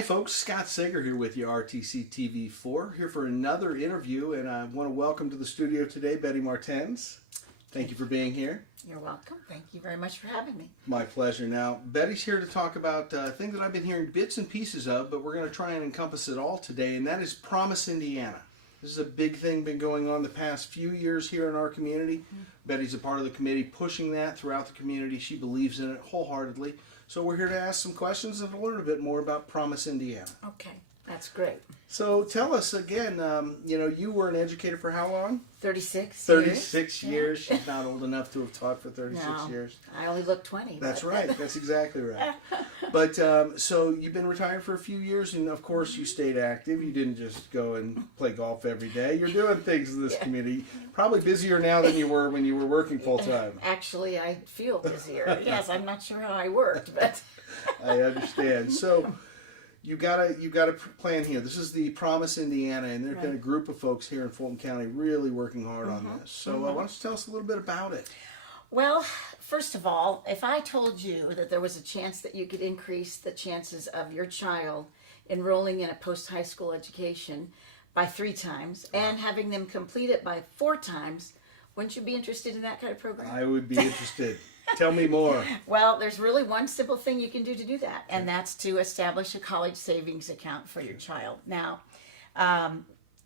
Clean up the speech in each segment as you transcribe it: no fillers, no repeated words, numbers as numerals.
Hi folks, Scott Sager here with you, RTC TV4, here for another interview, and I want to welcome to the studio today Betty Martens. Thank you for being here. You're welcome. Thank you very much for having me. My pleasure. Now, Betty's here to talk about a thing that I've been hearing bits and pieces of, but we're going to try and encompass it all today, and that is Promise Indiana. This is a big thing been going on the past few years here in our community. Mm-hmm. Betty's a part of the committee pushing that throughout the community. She believes in it wholeheartedly. So we're here to ask some questions and to learn a bit more about Promise Indiana. Okay, that's great. So tell us again, you were an educator for how long? 36 36 years. Yeah. She's not old enough to have taught for 36 years. I only look 20. That's right. That's exactly right. But so you've been retired for a few years, and of course you stayed active. You didn't just go and play golf every day. You're doing things in this community. Probably busier now than you were when you were working full time. Actually, I feel busier. Yes, I'm not sure how I worked, but I understand. So you got a plan here. This is the Promise Indiana, and there's been a group of folks here in Fulton County really working hard on this. So why don't you tell us a little bit about it? Well, first of all, if I told you that there was a chance that you could increase the chances of your child enrolling in a post-high school education by 3 times and having them complete it by 4 times, wouldn't you be interested in that kind of program? I would be interested. Tell me more. Well, there's really one simple thing you can do to do that, and that's to establish a college savings account for your child. Now,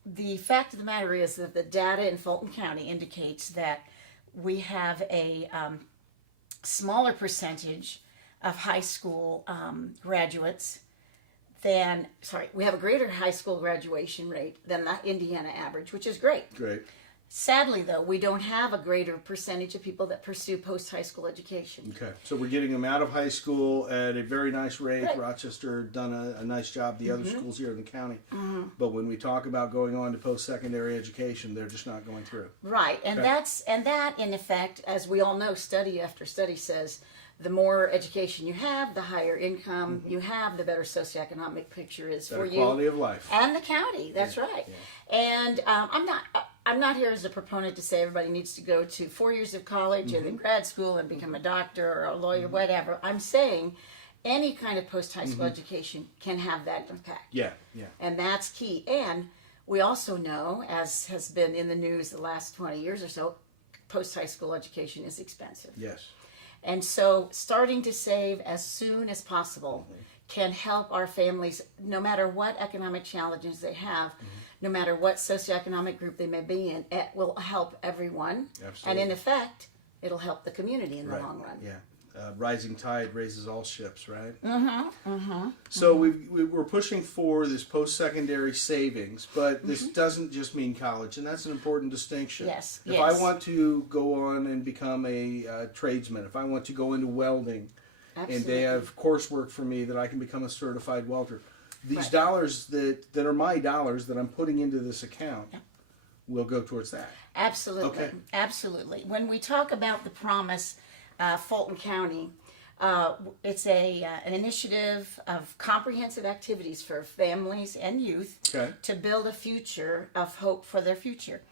the fact of the matter is that the data in Fulton County indicates that we have a smaller percentage of high school graduates we have a greater high school graduation rate than the Indiana average, which is great. Great. Sadly, though, we don't have a greater percentage of people that pursue post-high school education. Okay, so we're getting them out of high school at a very nice rate. Right. Rochester done a nice job, the other schools here in the county. But when we talk about going on to post-secondary education, they're just not going through. Right, and that, in effect, as we all know, study after study says, the more education you have, the higher income you have, the better socioeconomic picture is for you. Quality of life. And the county, that's right. Yeah. And I'm not here as a proponent to say everybody needs to go to 4 years of college and then grad school and become a doctor or a lawyer, whatever. I'm saying any kind of post-high school education can have that impact. Yeah, yeah. And that's key. And we also know, as has been in the news the last 20 years or so, post-high school education is expensive. Yes. And so starting to save as soon as possible can help our families, no matter what economic challenges they have, no matter what socioeconomic group they may be in. It will help everyone. Absolutely. And in effect, it'll help the community in the long run. Yeah. Rising tide raises all ships, right? So we're pushing for this post-secondary savings, but this doesn't just mean college, and that's an important distinction. Yes. If I want to go on and become a tradesman, if I want to go into welding, and they have coursework for me that I can become a certified welder, these dollars that are my dollars that I'm putting into this account will go towards that. Absolutely. Okay. Absolutely. When we talk about the Promise Fulton County, it's an initiative of comprehensive activities for families and youth to build a future of hope for their future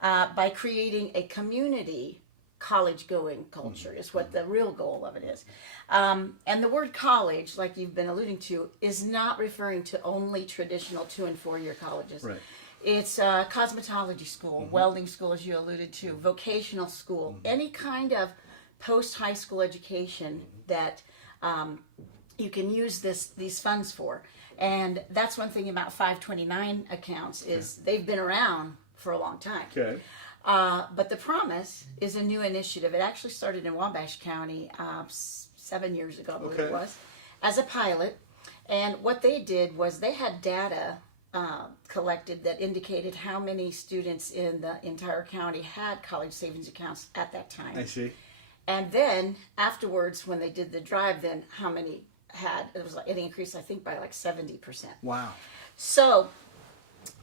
by creating a community college-going culture is what the real goal of it is. And the word college, like you've been alluding to, is not referring to only traditional 2- and 4-year colleges. Right. It's a cosmetology school, welding school, as you alluded to, vocational school, any kind of post-high school education that you can use these funds for. And that's one thing about 529 accounts is they've been around for a long time. Okay. But the Promise is a new initiative. It actually started in Wabash County 7 years ago, I believe it was, as a pilot. And what they did was they had data collected that indicated how many students in the entire county had college savings accounts at that time. I see. And then afterwards, when they did the drive, then how many had, it increased, I think, by like 70%. Wow. So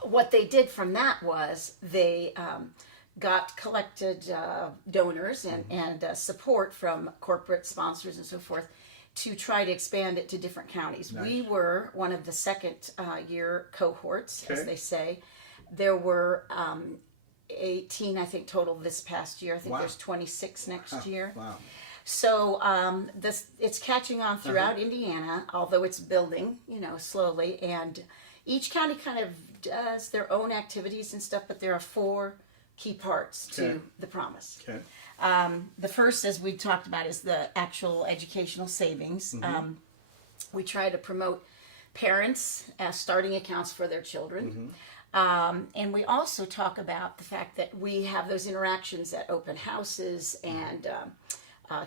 what they did from that was they collected donors and support from corporate sponsors and so forth to try to expand it to different counties. Nice. We were one of the second year cohorts, as they say. There were 18, I think, total this past year. I think there's 26 next year. Wow. So it's catching on throughout Indiana, although it's building, slowly. And each county kind of does their own activities and stuff, but there are 4 key parts to the promise. Okay. The first, as we talked about, is the actual educational savings. We try to promote parents starting accounts for their children. And we also talk about the fact that we have those interactions at open houses and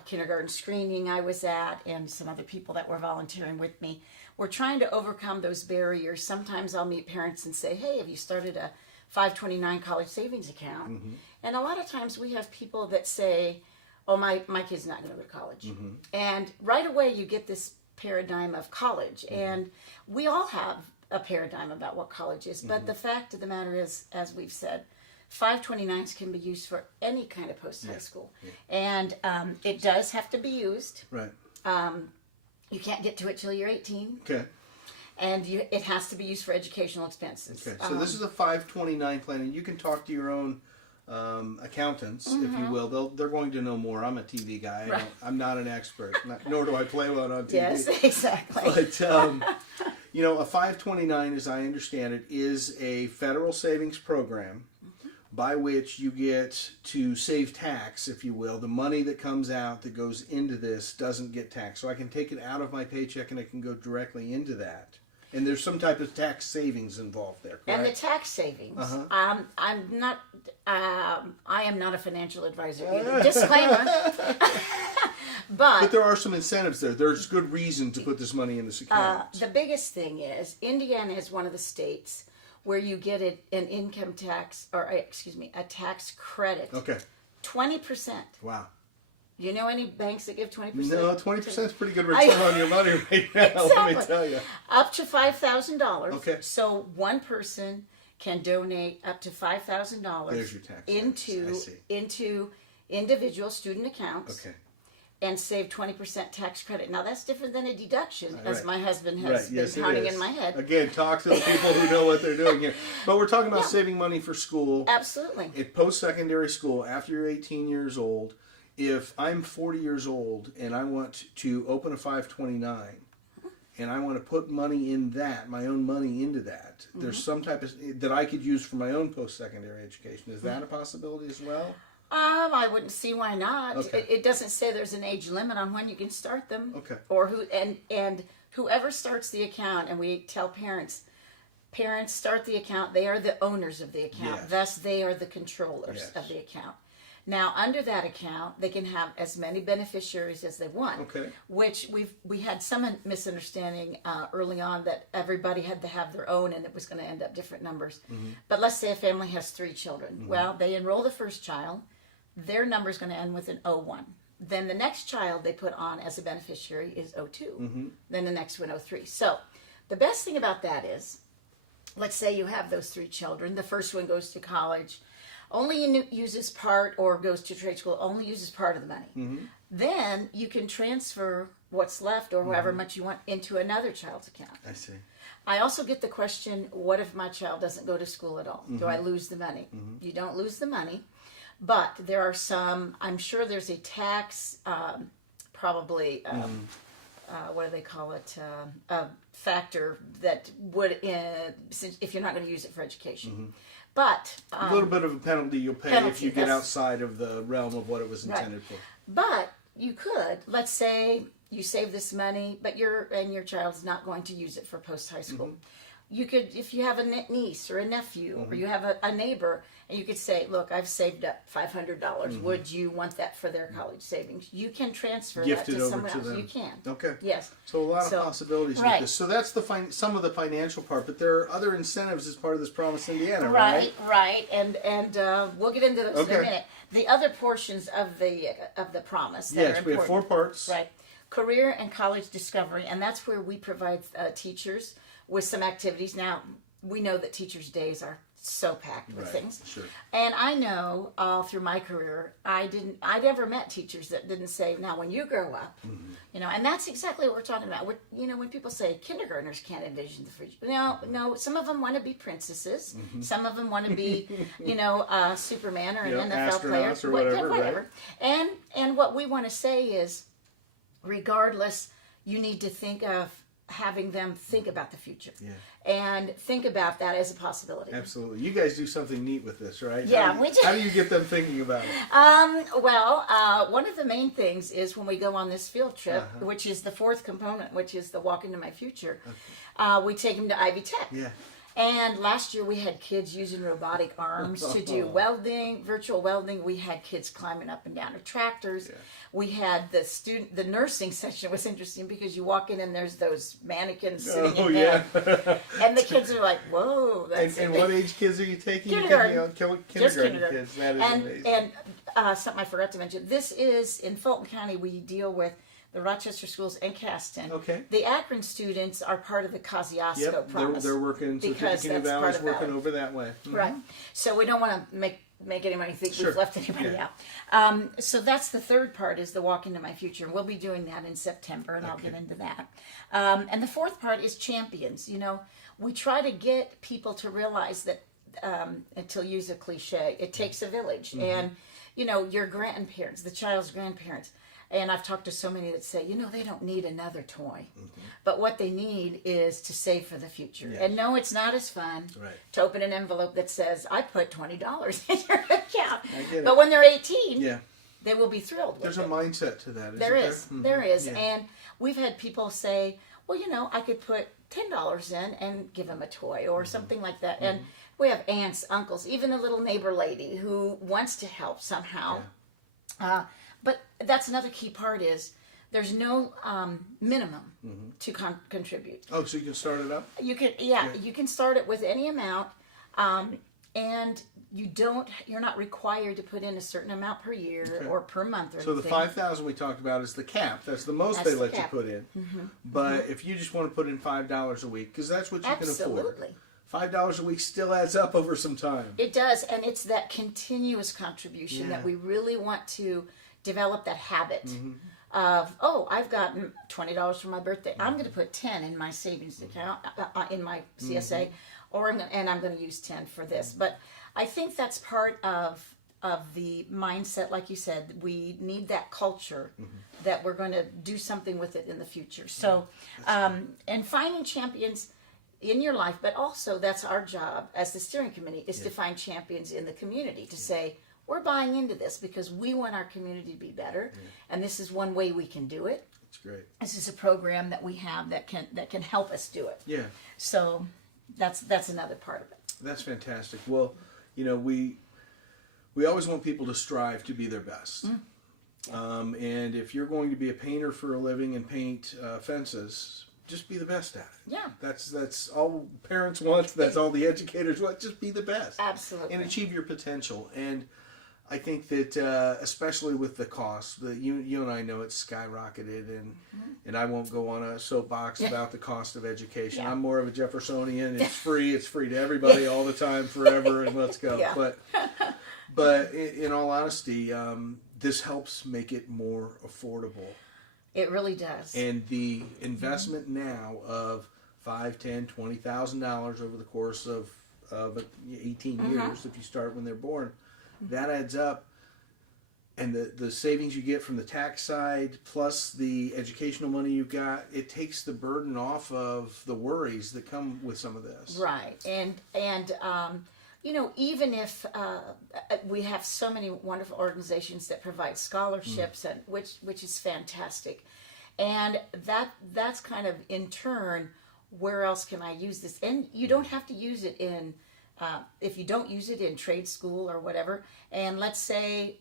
kindergarten screening I was at, and some other people that were volunteering with me. We're trying to overcome those barriers. Sometimes I'll meet parents and say, hey, have you started a 529 college savings account? And a lot of times we have people that say, oh, my kid's not going to go to college. And right away you get this paradigm of college. And we all have a paradigm about what college is. But the fact of the matter is, as we've said, 529s can be used for any kind of post-high school. And it does have to be used. Right. You can't get to it till you're 18. Okay. And it has to be used for educational expenses. Okay. So this is a 529 plan, and you can talk to your own accountants, if you will. They're going to know more. I'm a TV guy. Right. I'm not an expert, nor do I play one on TV. Yes, exactly. But, a 529, as I understand it, is a federal savings program by which you get to save tax, if you will. The money that comes out that goes into this doesn't get taxed. So I can take it out of my paycheck and it can go directly into that. And there's some type of tax savings involved there, correct? And the tax savings. I am not a financial advisor either. Disclaimer. But there are some incentives there. There's good reason to put this money in this account. The biggest thing is Indiana is one of the states where you get an income tax, a tax credit. Okay. 20%. Wow. You know any banks that give 20%? No, 20% is pretty good return on your money right now, Exactly. let me tell you. Up to $5,000. Okay. So one person can donate up to $5,000 There's your tax into individual student accounts. Okay. And save 20% tax credit. Now that's different than a deduction, as Right. my husband has been Yes, pounding it is. in my head. Again, talk to the people who know what they're doing here. But we're talking about saving money for school. Absolutely. At post-secondary school, after you're 18 years old, if I'm 40 years old and I want to open a 529 and I want to put money in that, my own money into that, there's some type of that I could use for my own post-secondary education. Is that a possibility as well? I wouldn't see why not. Okay. It doesn't say there's an age limit on when you can start them. Okay. Or and whoever starts the account, and we tell parents start the account. They are the owners of the account. Yes. Thus, they are the controllers of the account. Now, under that account, they can have as many beneficiaries as they want. Okay. Which we had some misunderstanding early on that everybody had to have their own, and it was going to end up different numbers. But let's say a family has 3 children. Well, they enroll the first child. Their number is going to end with an 01. Then the next child they put on as a beneficiary is 02. Then the next one 03. So the best thing about that is, let's say you have those 3 children. The first one goes to college, only uses part, or goes to trade school, only uses part of the money. Then you can transfer what's left, or however much you want, into another child's account. I see. I also get the question, what if my child doesn't go to school at all? Do I lose the money? You don't lose the money. But there are some, I'm sure there's a tax, probably, what do they call it, a factor that would, since if you're not going to use it for education. But A little bit of a penalty you'll pay if you get outside of the realm of what it was intended for. But you could, let's say you save this money, but your child's not going to use it for post-high school. You could, if you have a niece or a nephew, or you have a neighbor, and you could say, look, I've saved up $500. Would you want that for their college savings? You can transfer Gift that it to over someone to else. them. You can. Okay. Yes. So a lot of possibilities with this. So that's some of the financial part, but there are other incentives as part of this Promise Indiana, right? Right. And we'll get into those in a minute. The other portions of the promise that are important. We have 4 parts. Right. Career and college discovery, and that's where we provide teachers with some activities. Now, we know that teachers' days are so packed with things. Sure. And I know all through my career, I never met teachers that didn't say, now when you grow up, and that's exactly what we're talking about. When people say kindergartners can't envision the future. No, some of them want to be princesses. Some of them want to be, Superman or an NFL player. Astronauts or whatever. Right? And what we want to say is, regardless, you need to think of having them think about the future and think about that as a possibility. Absolutely. You guys do something neat with this, right? Yeah, we do. How do you get them thinking about it? One of the main things is when we go on this field trip, which is the fourth component, which is the Walk Into My Future, we take them to Ivy Tech. Yeah. And last year we had kids using robotic arms to do welding, virtual welding. We had kids climbing up and down of tractors. Yeah. We had the nursing section was interesting because you walk in and there's those mannequins sitting in bed. And the kids are like, whoa. And what age kids are you taking? Kindergarten. Kindergarten kids. That is amazing. And something I forgot to mention. This is, in Fulton County, we deal with the Rochester schools and Caston. Okay. The Akron students are part of the Kosciuszko Promise. They're working, so Tippecanoe Valley's working over that way. Right. So we don't want to make anybody think we've left anybody out. So that's the third part, is the Walk Into My Future. We'll be doing that in September, and I'll get into that. And the fourth part is champions. We try to get people to realize that, and to use a cliche, it takes a village. And, your grandparents, the child's grandparents, and I've talked to so many that say, they don't need another toy. But what they need is to save for the future. Yes. And no, it's not as fun to open an envelope that says, I put $20 in your account. But when they're 18, they will be thrilled with There's it. a mindset to that, There is. There is. Yeah. And we've had people say, well, I could put $10 in and give them a toy or something like that. And we have aunts, uncles, even a little neighbor lady who wants to help somehow. Yeah. But that's another key part is there's no minimum to contribute. Oh, so you can start it up? You can, you can start it with any amount, and you're not required to put in a certain amount per year or per month or so anything. The $5,000 we talked about is the cap. That's the most they let you put in. But if you just want to put in $5 a week, because that's what you can afford. $5 a week still adds up over some time. It does, and it's that continuous contribution that we really want to develop, that habit of, I've gotten $20 for my birthday. I'm going to put 10 in my savings account, in my CSA, and I'm going to use 10 for this. But I think that's part of the mindset, like you said. We need that culture that we're going to do something with it in the future. So, and finding champions in your life, but also that's our job as the steering committee, is to find champions in the community to say, we're buying into this because we want our community to be better, and this is one way we can do it. That's great. This is a program that we have that can help us do it. Yeah. So that's another part of it. That's fantastic. Well, we always want people to strive to be their best. And if you're going to be a painter for a living and paint fences, just be the best at it. Yeah. That's all parents want. That's all the educators want. Just be the best. Absolutely. And achieve your potential. And I think that especially with the cost, you and I know it's skyrocketed, and I won't go on a soapbox about the cost of education. I'm more of a Jeffersonian. It's free. It's free to everybody all the time, forever, and let's go. But in all honesty, this helps make it more affordable. It really does. And the investment now of $5,000, $10,000, $20,000 over the course of 18 years, if you start when they're born, that adds up. And the savings you get from the tax side, plus the educational money you got, it takes the burden off of the worries that come with some of this. Right. And even if we have so many wonderful organizations that provide scholarships, and which is fantastic, and that's kind of in turn, where else can I use this? And you don't have to use it in, if you don't use it in trade school or whatever, and let's say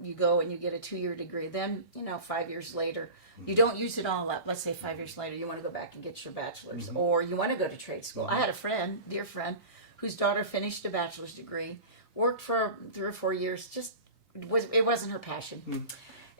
you go and you get a 2-year degree, then 5 years later, you don't use it all up. Let's say 5 years later, you want to go back and get your bachelor's, or you want to go to trade school. I had a dear friend, whose daughter finished a bachelor's degree, worked for 3 or 4 years, it wasn't her passion.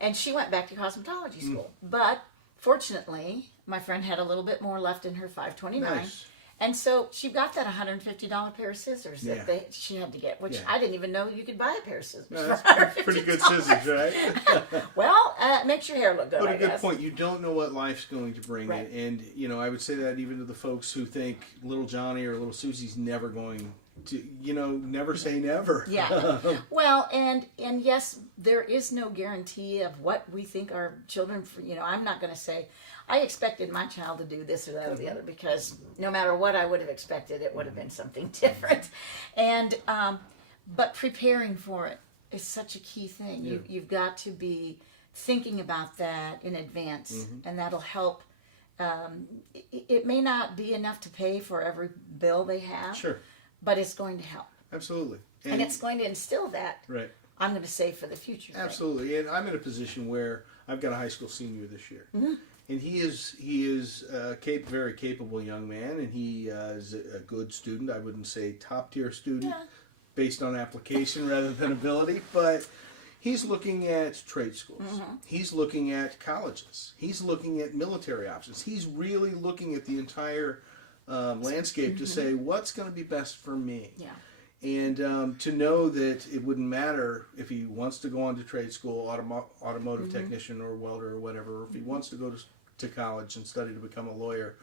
And she went back to cosmetology school. But fortunately, my friend had a little bit more left in her 529. Nice. And so she got that $150 pair of scissors that she had to get, which I didn't even know you could buy a pair of scissors for that's pretty good scissors, right? Well, makes your hair look good, But a good point. You don't know what life's going to bring. Right. And, I would say that even to the folks who think little Johnny or little Susie's never going to, never say never. Yeah. Well, and yes, there is no guarantee of what we think our children, I'm not going to say, I expected my child to do this or that or the other, because no matter what I would have expected, it would have been something different. And, but preparing for it is such a key thing. Yeah. You've got to be thinking about that in advance, and that'll help. It may not be enough to pay for every bill they have. Sure. But it's going to help. Absolutely. And it's going to instill that. Right. I'm going to save for the future. Absolutely. And I'm in a position where I've got a high school senior this year. And he is a very capable young man, and he is a good student. I wouldn't say top tier student based on application rather than ability, but he's looking at trade schools. He's looking at colleges. He's looking at military options. He's really looking at the entire landscape to say, what's going to be best for me? Yeah. And to know that it wouldn't matter if he wants to go on to trade school, automotive technician or welder or whatever, or if he wants to go to college and study to become a lawyer,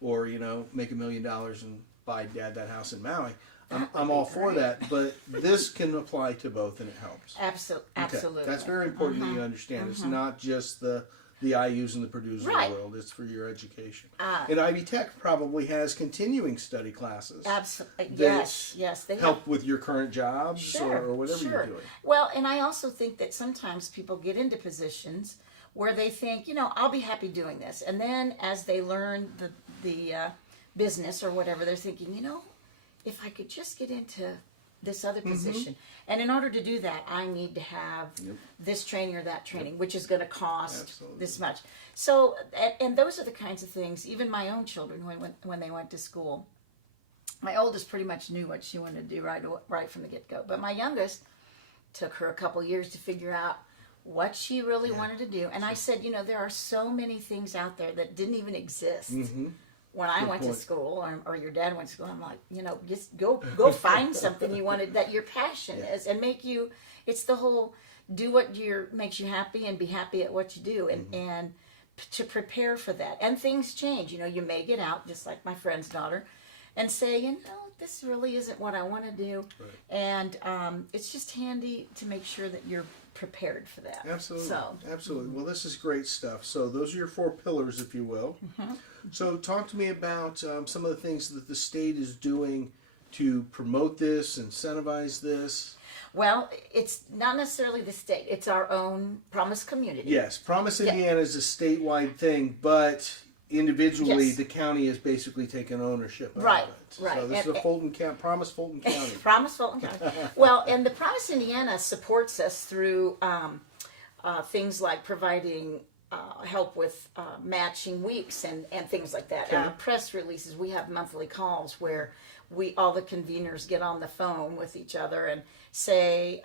or make $1 million and buy Dad that house in Maui. I'm all for that, but this can apply to both, and it helps. Absolutely. Okay. That's very important that you understand. It's not just the IUs and the Purdue's of the world. It's for your education. And Ivy Tech probably has continuing study classes. Absolutely. Yes. They help with your current jobs or whatever you're doing. Well, and I also think that sometimes people get into positions where they think, I'll be happy doing this. And then as they learn the business or whatever, they're thinking, if I could just get into this other position. And in order to do that, I need to have this training or that training, which is going to cost this much. So, and those are the kinds of things, even my own children, when they went to school, my oldest pretty much knew what she wanted to do right from the get-go. But my youngest took her a couple years to figure out what she really wanted to do. And I said, there are so many things out there that didn't even exist. When I went to school, or your dad went to school, I'm like, just go find something you wanted, that your passion is, and it's the whole, do what makes you happy and be happy at what you do, and to prepare for that. And things change. You may get out, just like my friend's daughter, and say, this really isn't what I want to do. Right. And it's just handy to make sure that you're prepared for that. Absolutely. Absolutely. Well, this is great stuff. So those are your 4 pillars, if you will. So talk to me about some of the things that the state is doing to promote this, incentivize this. Well, it's not necessarily the state. It's our own Promise community. Yes, Promise Indiana is a statewide thing, but individually the county has basically taken ownership of it. Right. So this is a Promise Fulton County. Promise Fulton County. Well, and the Promise Indiana supports us through things like providing help with matching weeks and things like that. Okay. Press releases. We have monthly calls where all the conveners get on the phone with each other and say,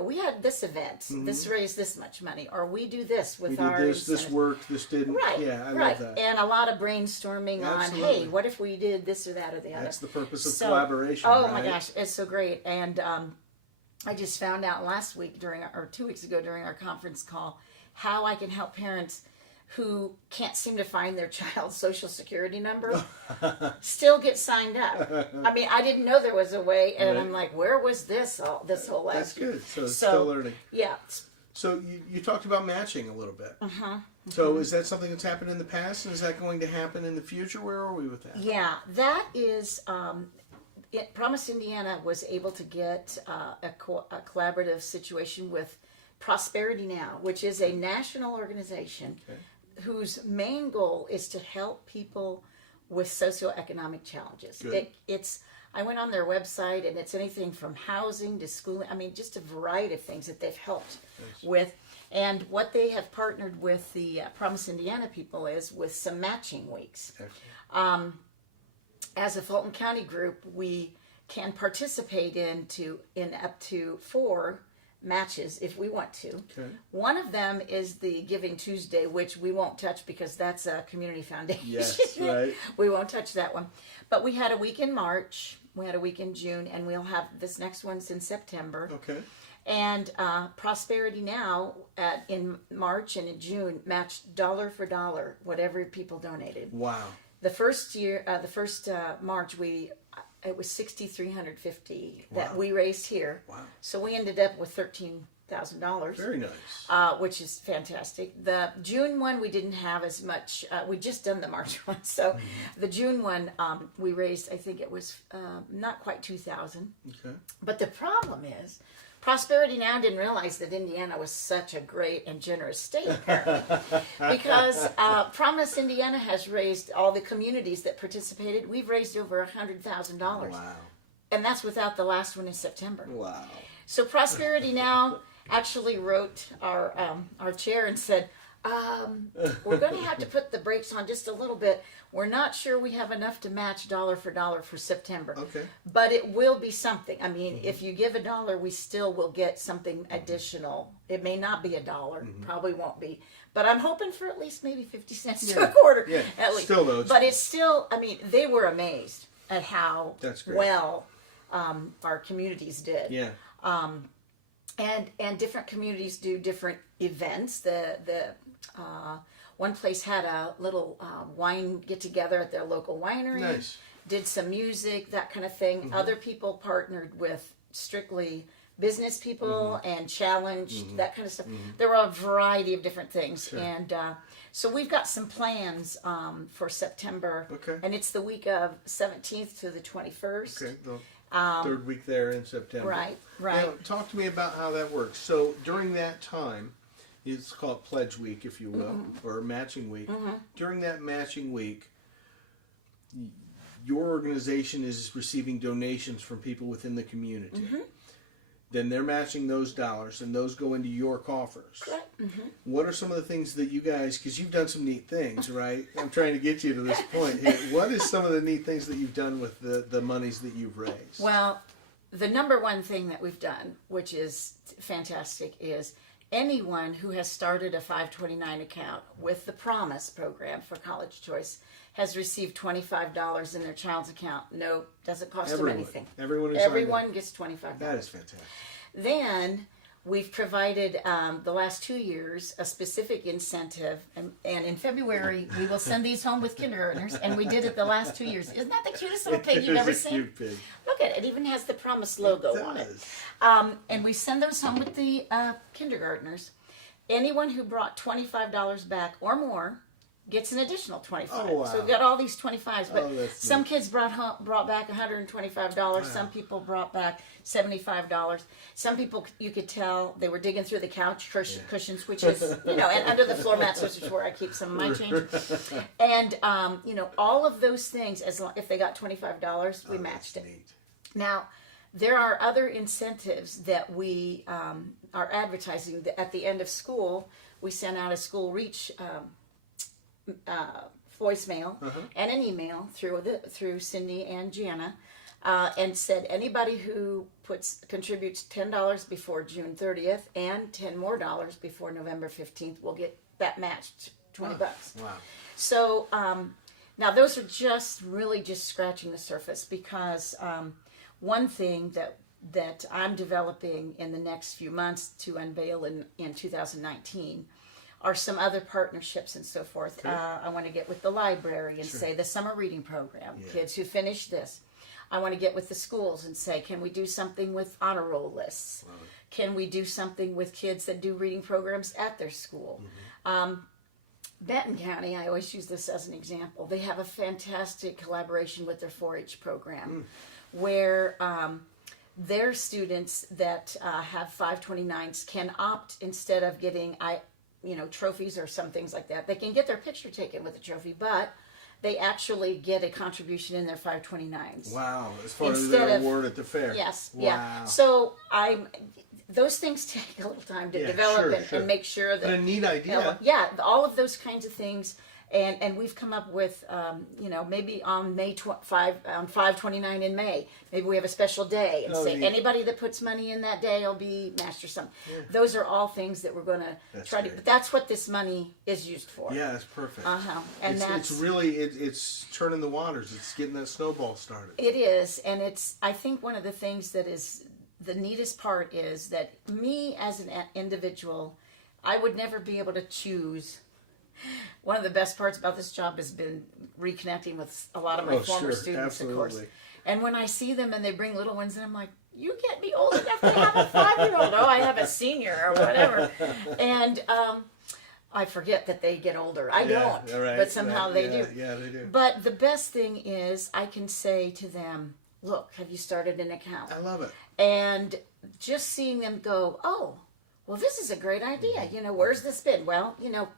we had this event, this raised this much money, or we do this with our this worked, this didn't. Right, yeah, I right. love that. And a lot of brainstorming on, hey, what if we did this or that or the other? That's the purpose of collaboration. Oh right? my gosh, it's so great. And I just found out last week 2 weeks ago during our conference call, how I can help parents who can't seem to find their child's social security number still get signed up. I mean, I didn't know there was a way, and I'm like, where was this whole last That's year? good. So it's still learning. Yeah. So you talked about matching a little bit. So is that something that's happened in the past, and is that going to happen in the future? Where are we with that? Yeah, that is... Promise Indiana was able to get a collaborative situation with Prosperity Now, which is a national organization whose main goal is to help people with socioeconomic challenges. I went on their website, and it's anything from housing to schooling. I mean, just a variety of things that they've helped with. And what they have partnered with the Promise Indiana people is with some matching weeks. As a Fulton County group, we can participate in up to 4 matches if we want to. Okay. One of them is the Giving Tuesday, which we won't touch because that's a community foundation. Yes, right. We won't touch that one. But we had a week in March, we had a week in June, and we'll have this next one's in September. Okay. And Prosperity Now in March and in June matched dollar for dollar whatever people donated. Wow. The first March it was $6,350 that we raised here. Wow. So we ended up with $13,000. Very nice. Which is fantastic. The June one we didn't have as much. We just done the March one, so the June one we raised. I think it was not quite 2,000. Okay. But the problem is, Prosperity Now didn't realize that Indiana was such a great and generous state, apparently. Because Promise Indiana has raised, all the communities that participated, we've raised over $100,000. Wow. And that's without the last one in September. Wow. So Prosperity Now actually wrote our chair and said, we're going to have to put the brakes on just a little bit. We're not sure we have enough to match dollar for September. Okay. But it will be something. I mean, if you give $1, we still will get something additional. It may not be $1, probably won't be. But I'm hoping for at least maybe 50 cents to a quarter. Yeah. At least. Still though. But it's still, I mean, they were amazed at how That's great. well our communities did. Yeah. And different communities do different events. The one place had a little wine get together at their local winery. Nice. Did some music, that kind of thing. Other people partnered with strictly business people and challenged that kind of stuff. There were a variety of different things, Sure. and so we've got some plans for September. Okay. And it's the week of 17th to the 21st. Okay. The third week there in September. Right. Now, talk to me about how that works. So during that time, it's called Pledge Week, if you will, or Matching Week. During that matching week, your organization is receiving donations from people within the community. Then they're matching those dollars, and those go into your coffers. Correct. What are some of the things that you guys, because you've done some neat things, right? I'm trying to get you to this point here. What is some of the neat things that you've done with the monies that you've raised? Well, the number one thing that we've done, which is fantastic, is anyone who has started a 529 account with the Promise program for College Choice has received $25 in their child's account. No, doesn't cost them anything. Everyone gets $25. That is fantastic. Then we've provided the last 2 years a specific incentive, and in February we will send these home with kindergartners, and we did it the last 2 years. Isn't that the cutest little pig you've ever seen? Cute pig. Look at it; it even has the Promise logo on it. And we send those home with the kindergartners. Anyone who brought $25 back or more gets an additional $25. Oh, wow. So we've got all these 25s, but that's some neat. kids brought back $125. Some people brought back $75. Some people, you could tell, they were digging through the couch cushions, which is, and under the floor mats, which is where I keep some of my change. And, all of those things, if they got $25, we matched it. Neat. Now, there are other incentives that we are advertising. At the end of school, we sent out a school reach voicemail and an email through Cindy and Gianna, and said anybody who contributes $10 before June 30th and $10 more before November 15th will get that matched $20. Wow. So now those are just scratching the surface, because one thing that I'm developing in the next few months to unveil in 2019 are some other partnerships and so forth. Okay. I want to get with the library and say the summer reading program, kids who finish this. I want to get with the schools and say, can we do something with honor roll lists? Can we do something with kids that do reading programs at their school? Benton County, I always use this as an example, they have a fantastic collaboration with their 4-H program where their students that have 529s can opt, instead of getting trophies or some things like that. They can get their picture taken with a trophy, but they actually get a contribution in their 529s. Wow, as far as their award at the fair. Yes, wow. yeah. So those things take a little time to develop and make sure that... But a neat idea. All of those kinds of things. And we've come up with, maybe on 5/29 in May, maybe we have a special day and say anybody that puts money in that day will be Master Something. Yeah. Those are all things that we're going to try to. But that's what this money is used for. Yeah, that's perfect. And it's really it's turning the waters. It's getting that snowball started. It is, and I think one of the things that is the neatest part is that me as an individual, I would never be able to choose. One of the best parts about this job has been reconnecting with a lot of my former students, absolutely. of course. And when I see them and they bring little ones, and I'm like, you get me old enough to have a 5-year-old. No, I have a senior or whatever. And I forget that they get older. I don't, right, but somehow they do. Yeah, they do. But the best thing is I can say to them, look, have you started an account? I love it. And just seeing them go, oh, well, this is a great idea. Where's this been? Well,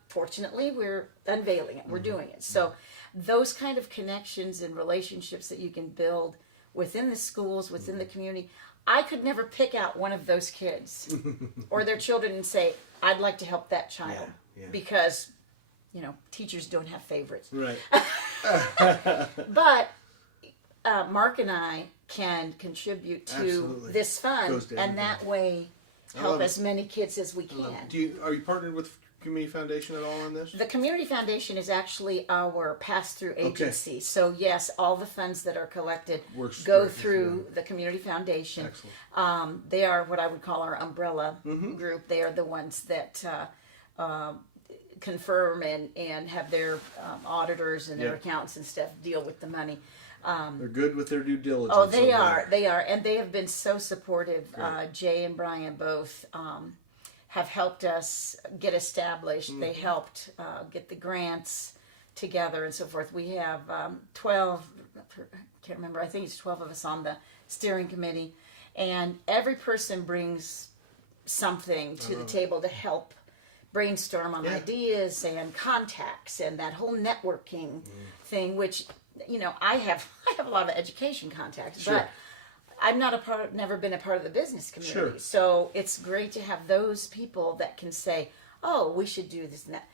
fortunately, we're unveiling it. We're doing it. So those kind of connections and relationships that you can build within the schools, within the community. I could never pick out one of those kids or their children and say, I'd like to help that child because, teachers don't have favorites. Right. But Mark and I can contribute to this fund, and that way help as many kids as we can. Are you partnered with Community Foundation at all on this? The Community Foundation is actually our pass-through agency. Okay. So yes, all the funds that are collected go through the Community Foundation. Excellent. They are what I would call our umbrella group. They are the ones that confirm and have their auditors and their accountants and stuff deal with the money. They're good with their due diligence. Oh, they are, and they have been so supportive. Jay and Brian both have helped us get established. They helped get the grants together and so forth. We have 12, I can't remember, I think it's 12 of us on the steering committee, and every person brings something to the table to help brainstorm on ideas and contacts and that whole networking thing, which I have a lot of education contacts, but I'm never been a part of the business community. So it's great to have those people that can say, oh, we should do this and that.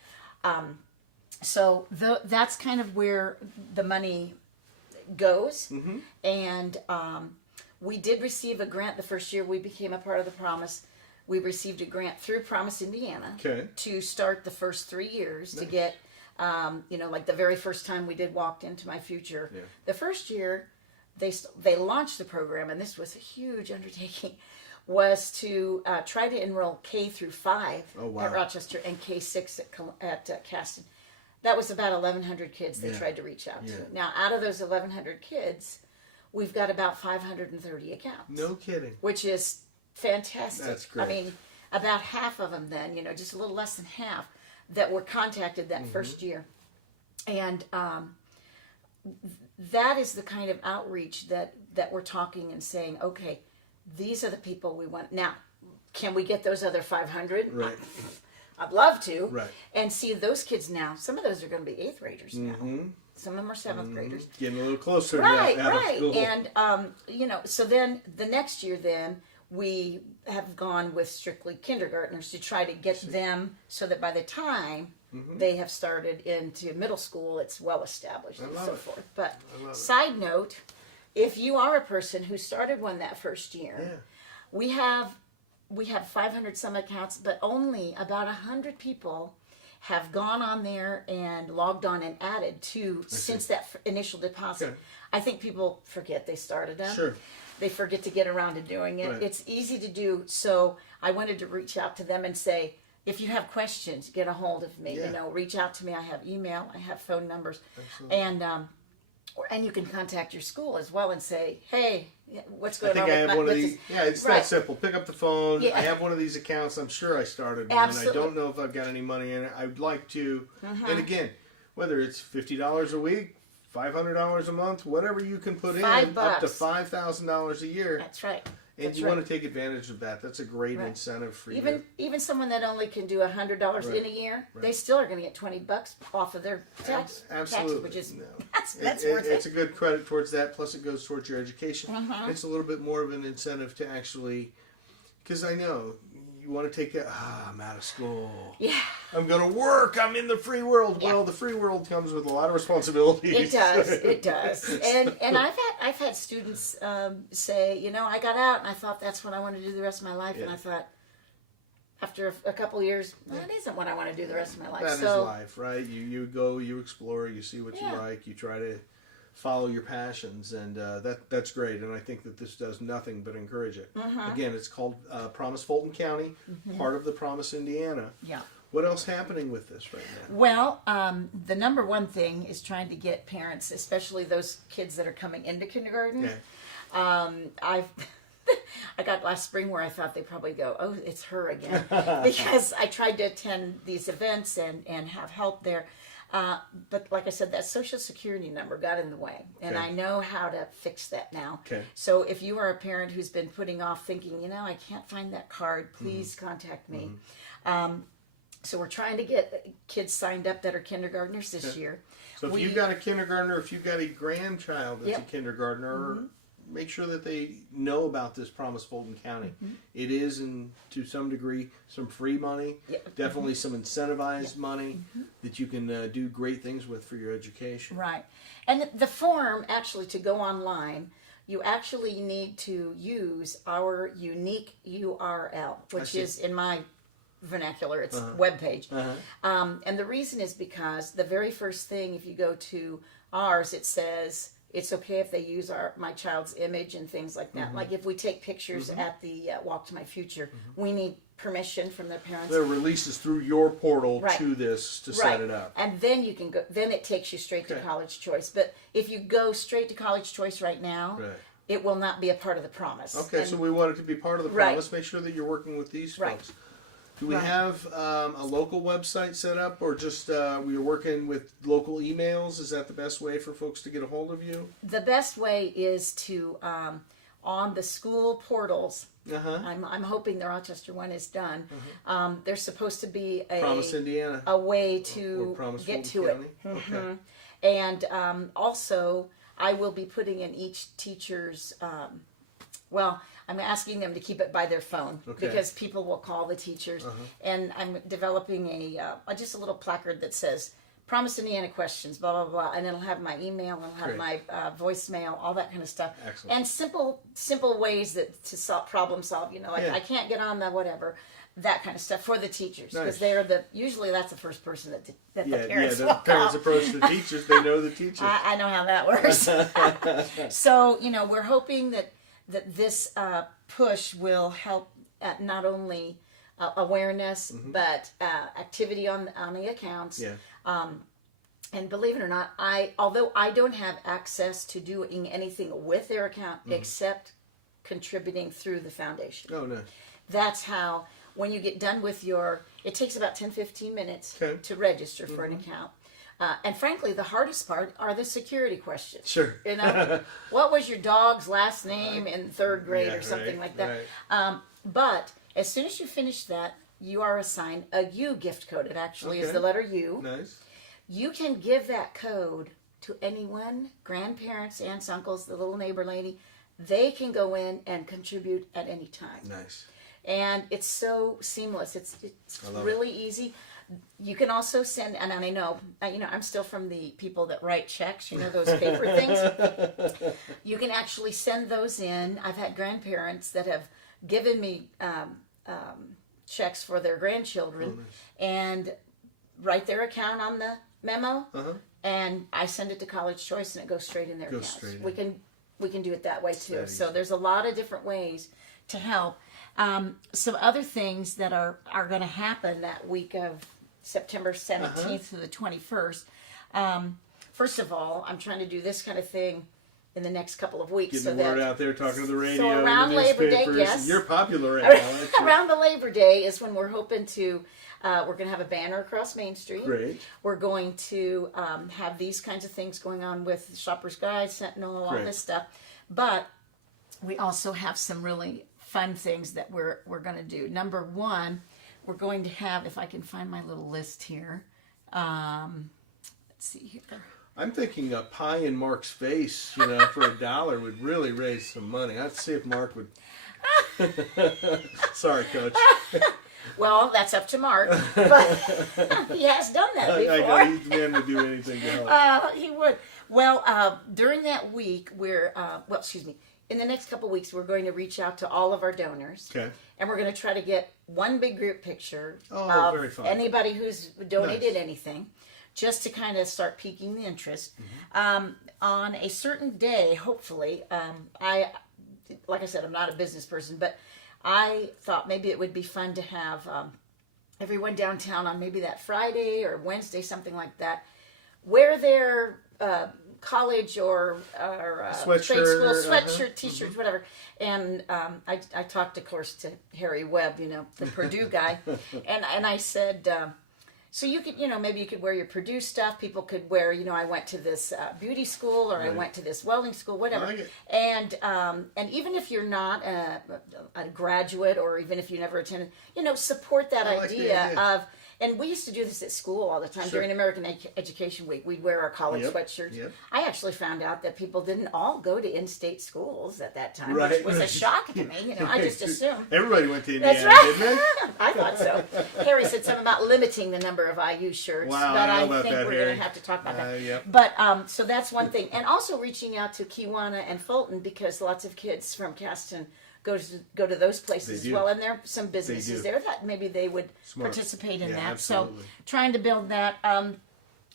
So that's kind of where the money goes. And we did receive a grant the first year we became a part of the Promise. We received a grant through Promise Indiana to start the first 3 years to get like the very first time we did Walked Into My Future. The first year they launched the program, and this was a huge undertaking, was to try to enroll K through 5 at Rochester and K6 at Caston. That was about 1,100 kids they tried to reach out to. Now, out of those 1,100 kids, we've got about 530 accounts. No kidding. Which is fantastic. That's great. I mean, about half of them then, just a little less than half, that were contacted that first year. And that is the kind of outreach that we're talking and saying, okay, these are the people we want. Now, can we get those other 500? Right. I'd love to. Right. And see those kids now. Some of those are going to be 8th graders now. Some of them are 7th graders. Getting a little closer to that. Right. And, so then the next year we have gone with strictly kindergartners to try to get them so that by the time they have started into middle school, it's well established and so forth. But side note, if you are a person who started one that first year, we have 500 some accounts, but only about 100 people have gone on there and logged on and added to since that initial deposit. Okay. I think people forget they started them. Sure. They forget to get around to doing it. Right. It's easy to do. So I wanted to reach out to them and say, if you have questions, get a hold of me. Reach out to me. I have email. I have phone numbers. Absolutely. And you can contact your school as well and say, hey, what's going on? I think I have one of these. Yeah, it's that simple. Pick up the phone. I have one of these accounts. I'm sure I started one. Absolutely. And I don't know if I've got any money in it. I'd like to. And again, whether it's $50 a week, $500 a month, whatever you can put in, up to $5,000 a year. That's right. And you want to take advantage of that. That's a great incentive for you. Even someone that only can do $100 in a year, they still are going to get $20 off of their tax, which is that's worth it. It's a good credit towards that. Plus, it goes towards your education. It's a little bit more of an incentive to actually, because I know you want to take that. I'm out of school. Yeah. I'm going to work. I'm in the free world. Yeah. Well, the free world comes with a lot of responsibilities. It does. It does. And I've had students say, you know, I got out and I thought that's what I wanted to do the rest of my life, and I thought, after a couple of years, that isn't what I want to do the rest of my life. That is life, right? You go, you explore, you see what you like, you try to follow your passions, and that's great. And I think that this does nothing but encourage it. Again, it's called Promise Fulton County, part of the Promise Indiana. Yeah. What else happening with this right now? Well, the number one thing is trying to get parents, especially those kids that are coming into kindergarten. Yeah. I got last spring where I thought they'd probably go, oh, it's her again. Because I tried to attend these events and have help there. But like I said, that Social Security number got in the way. And I know how to fix that now. So if you are a parent who's been putting off thinking, you know, I can't find that card, please contact me. So we're trying to get kids signed up that are kindergartners this year. So if you've got a kindergartner, if you've got a grandchild that's a kindergartner, make sure that they know about this Promise Fulton County. It is, to some degree, some free money, definitely some incentivized money that you can do great things with for your education. Right. And the form, actually, to go online, you actually need to use our unique URL, which is, in my vernacular, it's webpage. And the reason is because the very first thing, if you go to ours, it says it's okay if they use my child's image and things like that. Like if we take pictures at the Walk to My Future, we need permission from their parents. There are releases through your portal to this to set it up. And then you can go, then it takes you straight to College Choice. But if you go straight to College Choice right now, it will not be a part of the Promise. Okay, so we want it to be part of the Promise. Make sure that you're working with these folks. Do we have a local website set up, or just we are working with local emails? Is that the best way for folks to get a hold of you? The best way is to, on the school portals, I'm hoping the Rochester one is done, there's supposed to be Promise Indiana. A way to get to it. And also, I will be putting in each teacher's, I'm asking them to keep it by their phone because people will call the teachers. And I'm developing just a little placard that says, Promise Indiana questions, blah, blah, blah. And it'll have my email, it'll have my voicemail, all that kind of stuff. Excellent. And simple ways to problem solve, you know, like I can't get on the whatever. That kind of stuff for the teachers, because they're usually that's the first person that the parents will call. Parents approach the teachers. They know the teachers. I know how that works. So we're hoping that this push will help not only awareness but activity on the accounts. And believe it or not, although I don't have access to doing anything with their account except contributing through the foundation. Oh, no. That's how. When you get done with it takes about 10-15 minutes to register for an account. And frankly, the hardest part are the security questions. Sure. You know, what was your dog's last name in third grade or something like that? But as soon as you finish that, you are assigned a U gift code. It actually is the letter U. Nice. You can give that code to anyone, grandparents, aunts, uncles, the little neighbor lady. They can go in and contribute at any time. Nice. And it's so seamless. It's really easy. You can also send, and I know, I'm still from the people that write checks, those paper things. You can actually send those in. I've had grandparents that have given me checks for their grandchildren and write their account on the memo, and I send it to College Choice, and it goes straight in their account. We can do it that way too. So there's a lot of different ways to help. Some other things that are going to happen that week of September 17th to the 21st. First of all, I'm trying to do this kind of thing in the next couple of weeks. Getting the word out there, talking to the radio, so around Labor Day, You're popular right now. Around the Labor Day is when we're hoping to, we're going to have a banner across Main Street. Great. We're going to have these kinds of things going on with Shopper's Guide, Sentinel, all this stuff. But we also have some really fun things that we're going to do. Number one, we're going to have, if I can find my little list here. Let's see here. I'm thinking a pie in Mark's face, for $1 would really raise some money. I'd see if Mark would Sorry, Coach. Well, that's up to Mark, but he has done that before. I know he's the man to do anything to help. He would. Well, during that week, in the next couple of weeks, we're going to reach out to all of our donors. Okay. And we're going to try to get one big group picture of very fun. Anybody who's donated Nice. anything, just to kind of start piquing the interest. Mm-hmm. On a certain day, hopefully, like I said, I'm not a business person, but I thought maybe it would be fun to have everyone downtown on maybe that Friday or Wednesday, something like that, wear their college or Sweatshirt, trade school sweatshirt, t-shirts, whatever. And I talked, of course, to Harry Webb, the Purdue guy, and I said, so you could, maybe you could wear your Purdue stuff. People could wear, I went to this beauty school or I went to this welding school, whatever. I like it. And even if you're not a graduate or even if you never attended, support that I like the idea idea. of. And we used to do this at school all the time. Sure. During American Education Week, we'd wear our college Yep. sweatshirts. Yep. I actually found out that people didn't all go to in-state schools at that time, Right. which was a shock to me. I just assumed. Everybody went to Indiana, That's right. didn't they? I thought so. Harry said something about limiting the number of IU shirts. Wow, but I know I about think that, we're Harry. going to have to talk about that. Yep. But so that's one thing. And also reaching out to Kiwanis and Fulton because lots of kids from Caston go to those places They as do. well. And there are some do. businesses there that maybe they would Smart. participate in Yeah, that. absolutely. So trying to build that.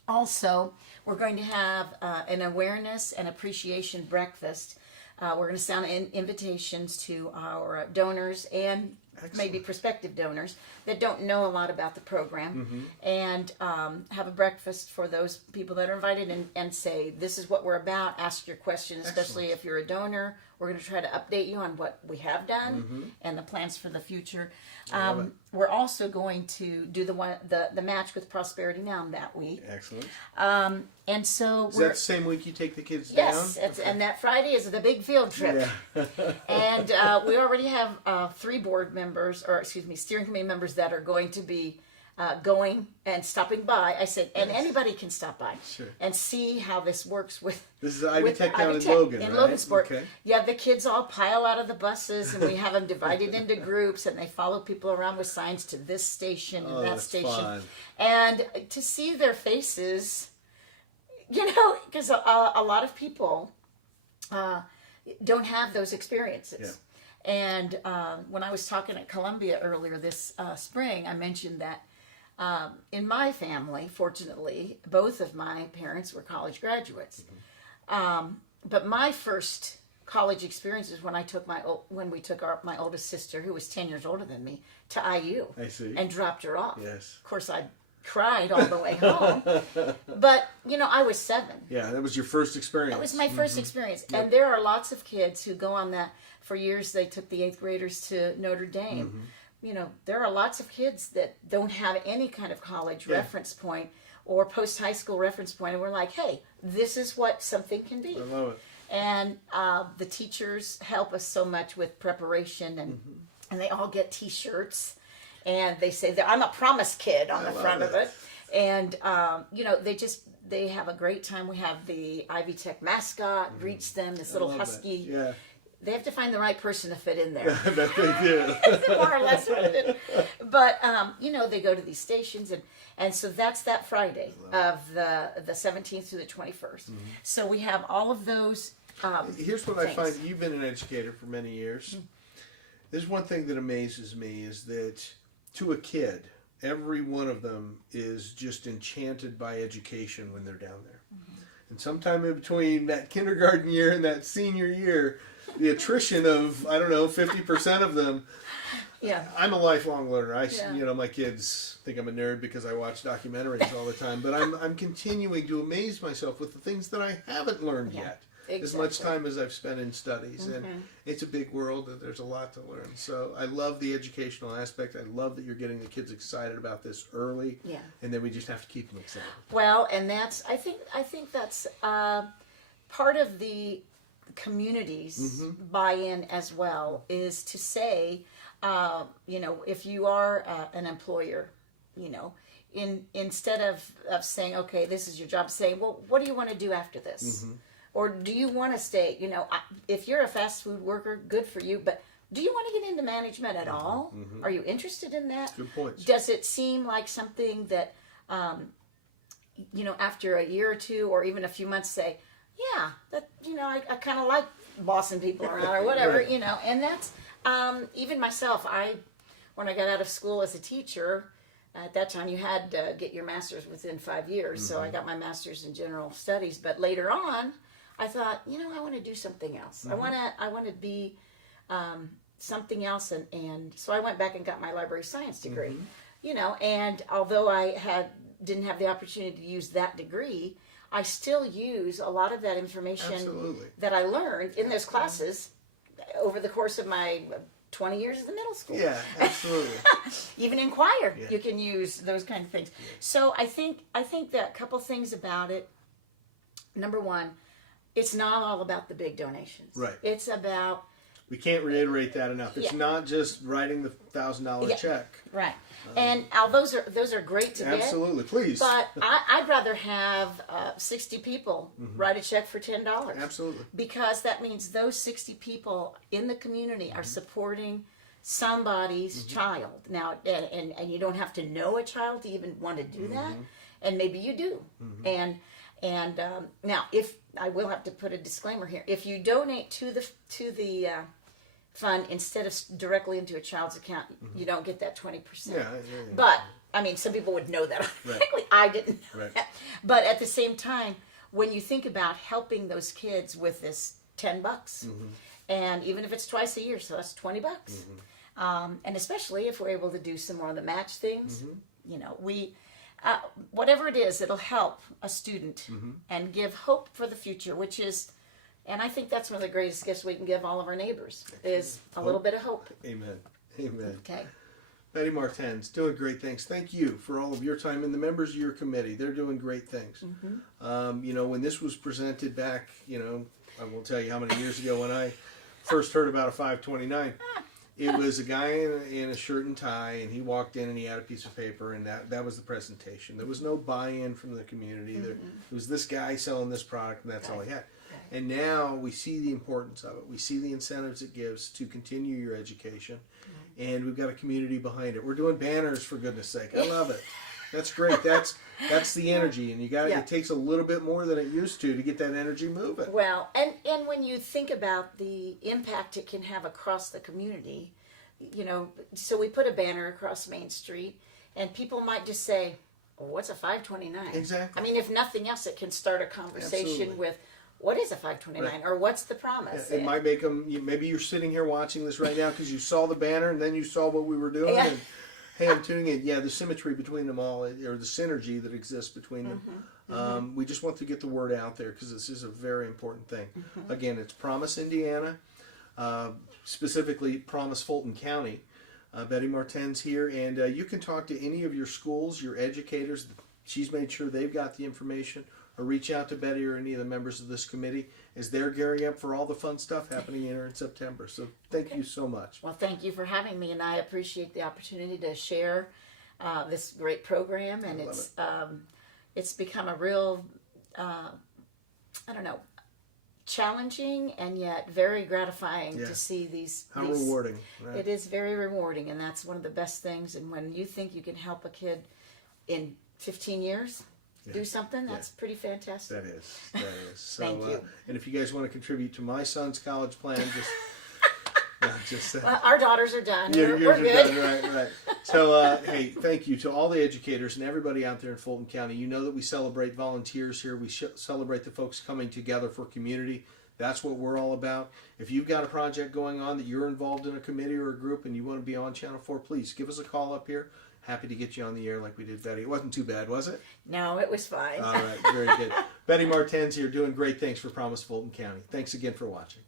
Also, we're going to have an awareness and appreciation breakfast. We're going to send in invitations to our donors and maybe prospective donors that don't know a lot about the program, and have a breakfast for those people that are invited and say, this is what we're about, ask your questions, especially Excellent. if you're a donor. We're going to try to update you on what we have done and the plans for the future. We're also going to do the match with Prosperity Now that week. Excellent. And so Is that the same week you take the kids yes, down? and that Friday is the big field trip. Yeah. And we already have 3 steering committee members that are going to be going and stopping by. I said, and anybody can stop by Sure. and see how this works with. This is Ivy with Tech down Ivy in Tech Logan, in right? Logansport. Okay. Yeah, the kids all pile out of the buses, and we have them divided into groups, and they follow people around with signs to this station and that that's station, fun. and to see their faces, because a lot of people don't have those experiences. Yeah. And when I was talking at Columbia earlier this spring, I mentioned that in my family, fortunately, both of my parents were college graduates. But my first college experience is when we took my oldest sister, who was 10 years older than me, to IU. I see. And dropped her off. Yes. Of course, I cried all the way home. But, I was 7. Yeah, that was your first experience. That was my first experience. Yep. And there are lots of kids who go on that. For years, they took the 8th graders to Notre Dame. There are lots of kids that don't have any kind of college reference point or post-high school reference point. And we're like, hey, this is what something can be. I love it. And the teachers help us so much with preparation. And they all get T-shirts. And they say, I'm a promise kid on the front of it. And, they have a great time. We have the Ivy Tech mascot greets them, this little husky. Yeah. They have to find the right person to fit in there. I bet they do. That's more or less what it is. But, they go to these stations. And so that's that Friday of the 17th through the 21st. So we have all of those Here's what things. I find. You've been an educator for many years. There's one thing that amazes me is that to a kid, every one of them is just enchanted by education when they're down there. And sometime in between that kindergarten year and that senior year, the attrition of, 50% of them. Yeah. I'm a lifelong learner. Yeah. My kids think I'm a nerd because I watch documentaries all the time, but I'm continuing to amaze myself with the things that I haven't learned yet. As much time as I've spent in studies, and it's a big world and there's a lot to learn. So I love the educational aspect. I love that you're getting the kids excited about this early, and then we just have to keep them excited. Well, and that's I think that's part of the community's buy-in as well, is to say, if you are an employer, instead of saying, okay, this is your job, say, well, what do you want to do after this? Or do you want to stay? If you're a fast food worker, good for you, but do you want to get into management at all? Are you interested in that? Good points. Does it seem like something that, after a year or two or even a few months say, yeah, that, I kind of like bossing people around or whatever, Right. and that's, even myself, when I got out of school as a teacher, at that time you had to get your master's within 5 years. So I got my master's in general studies, but later on, I thought, I want to do something else. I want to be something else, and so I went back and got my library science degree. And although I didn't have the opportunity to use that degree, I still use a lot of that information Absolutely. that I learned in those classes over the course of my 20 years in the middle school. Yeah, absolutely. Even in choir, Yeah. you can use those kind of things. So I think that a couple things about it. Number one, it's not all about the big donations. Right. It's about We can't reiterate that enough. It's Yeah. not just writing the $1,000 Yeah. check. right. And those are great to get. Absolutely, please. But I'd rather have 60 people write a check for $10. Absolutely. Because that means those 60 people in the community are supporting somebody's child. Now, and you don't have to know a child to even want to do that. And maybe you do. And now, if I will have to put a disclaimer here, if you donate to the fund instead of directly into a child's account, you don't get that 20%. Yeah. But I mean, some people would know that. Right. Frankly, I didn't know Right. that. But at the same time, when you think about helping those kids with this $10, and even if it's twice a year, so that's $20. And especially if we're able to do some more of the match things, we. Whatever it is, it'll help a student and give hope for the future, which is, and I think that's one of the greatest gifts we can give all of our neighbors, is a little bit of hope. Amen. Amen. Okay. Betty Martens, doing great things. Thank you for all of your time, and the members of your committee. They're doing great things. When this was presented back, I won't tell you how many years ago when I first heard about a 529. It was a guy in a shirt and tie, and he walked in and he had a piece of paper, and that was the presentation. There was no buy-in from the community. It was this guy selling this product, and that's all he had. And now we see the importance of it. We see the incentives it gives to continue your education, and we've got a community behind it. We're doing banners, for goodness sake. I love it. That's great. That's the energy, and it takes a little bit more than it used to get that energy moving. Well, and when you think about the impact it can have across the community, so we put a banner across Main Street, and people might just say, well, what's a 529? Exactly. I mean, if nothing else, it can start a conversation Absolutely. with, what is a 529? Right. Or what's the promise? It might make them, maybe you're sitting here watching this right now because you saw the banner and then you saw what we were doing. Yeah. And, hey, I'm tuning in. Yeah, the symmetry between them all, or the synergy that exists between them. We just want to get the word out there because this is a very important thing. Again, it's Promise Indiana, specifically Promise Fulton County. Betty Martens here, and you can talk to any of your schools, your educators. She's made sure they've got the information, or reach out to Betty or any of the members of this committee as they're gearing up for all the fun stuff happening here in September. So thank you so much. Well, thank you for having me, and I appreciate the opportunity to share this great program. And it's become a real, challenging and yet very gratifying to see these. How rewarding. Right? It is very rewarding, and that's one of the best things. And when you think you can help a kid in 15 years do something, that's pretty fantastic. That is. So, Thank you. And if you guys want to contribute to my son's college plan, just Well, our daughters are done. Yours We're are good. done, right. So, hey, thank you to all the educators and everybody out there in Fulton County. You know that we celebrate volunteers here. We celebrate the folks coming together for community. That's what we're all about. If you've got a project going on that you're involved in a committee or a group and you want to be on Channel 4, please give us a call up here. Happy to get you on the air like we did Betty. It wasn't too bad, was it? No, it was fine. All right, very good. Betty Martens here doing great things for Promise Fulton County. Thanks again for watching.